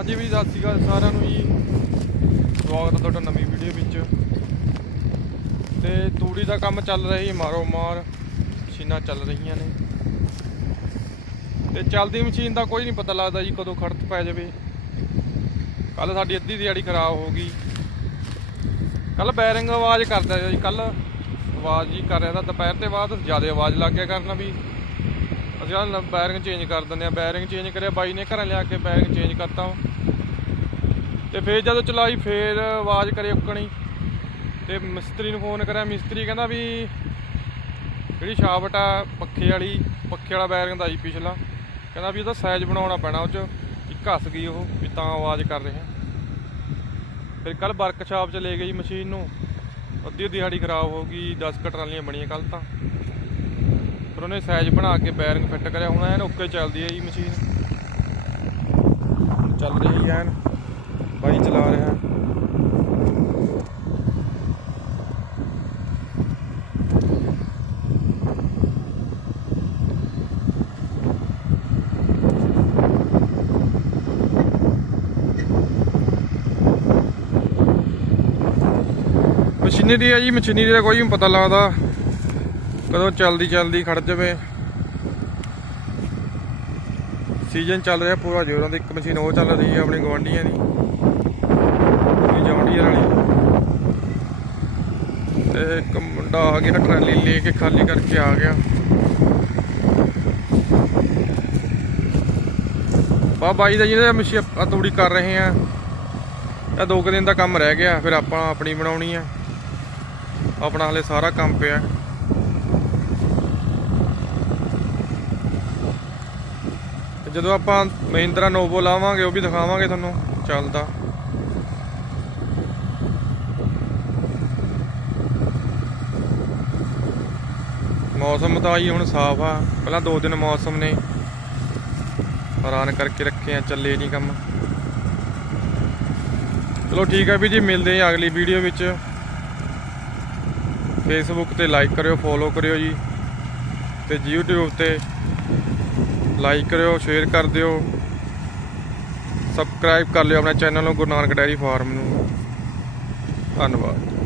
ਹਾਂਜੀ ਵੀ ਸਤਿ ਸ਼੍ਰੀ ਅਕਾਲ ਸਾਰਿਆਂ ਨੂੰ ਜੀ। ਸਵਾਗਤ ਹੈ ਤੁਹਾਡਾ ਨਵੀਂ ਵੀਡੀਓ ਵਿੱਚ। ਤੇ ਤੂੜੀ ਦਾ ਕੰਮ ਚੱਲ ਰਿਹਾ ਜੀ, ਮਾਰੋ ਮਾਰ। ਮਸ਼ੀਨਾਂ ਚੱਲ ਰਹੀਆਂ ਨੇ। ਤੇ ਚੱਲਦੀ ਮਸ਼ੀਨ ਦਾ ਕੋਈ ਨਹੀਂ ਪਤਾ ਲੱਗਦਾ ਜੀ ਕਦੋਂ ਖੜਤ ਪੈ ਜਾਵੇ। ਕੱਲ ਸਾਡੀ ਅੱਧੀ ਦਿਹਾੜੀ ਖਰਾਬ ਹੋ ਗਈ। ਕੱਲ ਬੈਰਿੰਗ ਆਵਾਜ਼ ਕਰਦਾ ਜੀ ਕੱਲ ਆਵਾਜ਼ ਜੀ ਕਰ ਰਿਹਾ ਤਾਂ ਦੁਪਹਿਰ ਤੇ ਬਾਅਦ, ਜ਼ਿਆਦਾ ਆਵਾਜ਼ ਲੱਗ ਗਿਆ ਕਰਨਾ ਵੀ। ਅਸੀਂ ਆਹ ਬੈਰਿੰਗ ਚੇਂਜ ਕਰ ਦਿੰਦੇ ਆ ਬੈਰਿੰਗ ਚੇਂਜ ਕਰਿਆ, ਬਾਈ ਨੇ ਘਰਾਂ ਲਿਆ ਕੇ ਬੈਰਿੰਗ ਚੇਂਜ ਕਰਤਾ ਤੇ ਫੇਰ ਜਦੋਂ ਚਲਾਈ, ਫੇਰ ਆਵਾਜ਼ ਕਰੇ ਉੱਕਣੀ। ਤੇ ਮਿਸਤਰੀ ਨੂੰ ਫੋਨ ਕਰਿਆ। ਮਿਸਤਰੀ ਕਹਿੰਦਾ ਵੀ ਜਿਹੜੀ ਸ਼ਾਫਟ ਆ, ਪੱਖੇ ਵਾਲੀ, ਪੱਖੇ ਵਾਲਾ ਬੈਰਿੰਗ ਦਾ ਜੀ ਪਿਛਲਾ। ਕਹਿੰਦਾ ਵੀ ਉਹਦਾ ਸਾਈਜ਼ ਬਣਾਉਣਾ ਪੈਣਾ ਉਹ ਚ। ਵੀ ਘਸ ਗਈ ਉਹ, ਵੀ ਤਾਂ ਆਵਾਜ਼ ਕਰ ਰਿਹਾ। ਫਿਰ ਕੱਲ ਵਰਕਸ਼ਾਪ ਚ ਲੈ ਗਈ ਮਸ਼ੀਨ ਨੂੰ। ਅੱਧੀ ਦਿਹਾੜੀ ਖਰਾਬ ਹੋ ਗਈ 10 ਕੁ ਟਰਾਲੀਆਂ ਬਣੀਆਂ ਕੱਲ ਤਾਂ। ਫਿਰ ਉਹਨੇ ਸਾਈਜ਼ ਬਣਾ ਕੇ ਬੈਰਿੰਗ ਫਿੱਟ ਕਰਿਆ, ਹੁਣ ਐਨ ਓਕੇ ਚੱਲਦੀ ਹੈ ਜੀ ਮਸ਼ੀਨ। ਚੱਲ ਰਹੀ ਐਨ, ਬਾਈ ਚਲਾ ਰਿਹਾ। ਮਸ਼ੀਨਰੀ ਆ ਜੀ, ਮਸ਼ੀਨਰੀ ਦਾ ਕੋਈ ਨਹੀਂ ਪਤਾ ਲੱਗਦਾ। ਕਦੋਂ ਚਲਦੀ ਚਲਦੀ ਖੜ ਜਾਵੇ। ਸੀਜ਼ਨ ਚੱਲ ਰਿਹਾ ਪੂਰਾ ਜ਼ੋਰਾਂ ਦੀ, ਇੱਕ ਮਸ਼ੀਨ ਉਹ ਚੱਲ ਰਹੀ ਹੈ ਆਪਣੇ ਗਵਾਂਢੀਆਂ ਦੀ। ਜੌਂਡੀਅਰ ਵਾਲੀ। ਤੇ ਇੱਕ ਮੁੰਡਾ ਆ ਗਿਆ ਟਰਾਲੀ ਲੈ ਕੇ ਖਾਲੀ ਕਰਕੇ ਆ ਗਿਆ। ਬਾ ਬਾਈ ਦਾ ਜਿਹਨੇ ਮਸ਼ੀਨ ਤੂੜੀ ਕਰ ਰਹੇ ਆ ਇਹ ਦੋ ਕੁ ਦਿਨ ਦਾ ਕੰਮ ਰਹਿ ਗਿਆ, ਫਿਰ ਆਪਾਂ ਆਪਣੀ ਬਣਾਉਣੀ ਆ। ਆਪਣਾ ਹਲੇ ਸਾਰਾ ਕੰਮ ਪਿਆ। ਤੇ ਜਦੋਂ ਆਪਾਂ ਮਹਿੰਦਰਾ ਨੋਵੋ ਲਾਵਾਂਗੇ, ਉਹ ਵੀ ਦਿਖਾਵਾਂਗੇ ਤੁਹਾਨੂੰ, ਚੱਲਦਾ। ਮੌਸਮ ਤਾਂ ਜੀ ਹੁਣ ਸਾਫ਼ ਆ। ਪਹਿਲਾਂ ਦੋ ਦਿਨ ਮੌਸਮ ਨੇ। ਹੈਰਾਨ ਕਰਕੇ ਰੱਖੇ ਆ, ਚੱਲੇ ਨਹੀਂ ਕੰਮ। ਚਲੋ ਠੀਕ ਹੈ ਵੀ ਜੀ, ਮਿਲਦੇ ਆ ਅਗਲੀ ਵੀਡੀਓ ਵਿੱਚ। ਫੇਸਬੁੱਕ ਤੇ ਲਾਈਕ ਕਰਿਓ ਫੋਲੋ ਕਰਿਓ ਜੀ। ਤੇ YouTube ਤੇ ਲਾਈਕ ਕਰਿਓ ਸ਼ੇਅਰ ਕਰ ਦਿਓ। ਸਬਸਕ੍ਰਾਈਬ ਕਰ ਲਿਓ ਆਪਣੇ ਚੈਨਲ ਨੂੰ, ਗੁਰੂ ਨਾਨਕ ਡੈਰੀ ਫਾਰਮ ਨੂੰ। ਧੰਨਵਾਦ।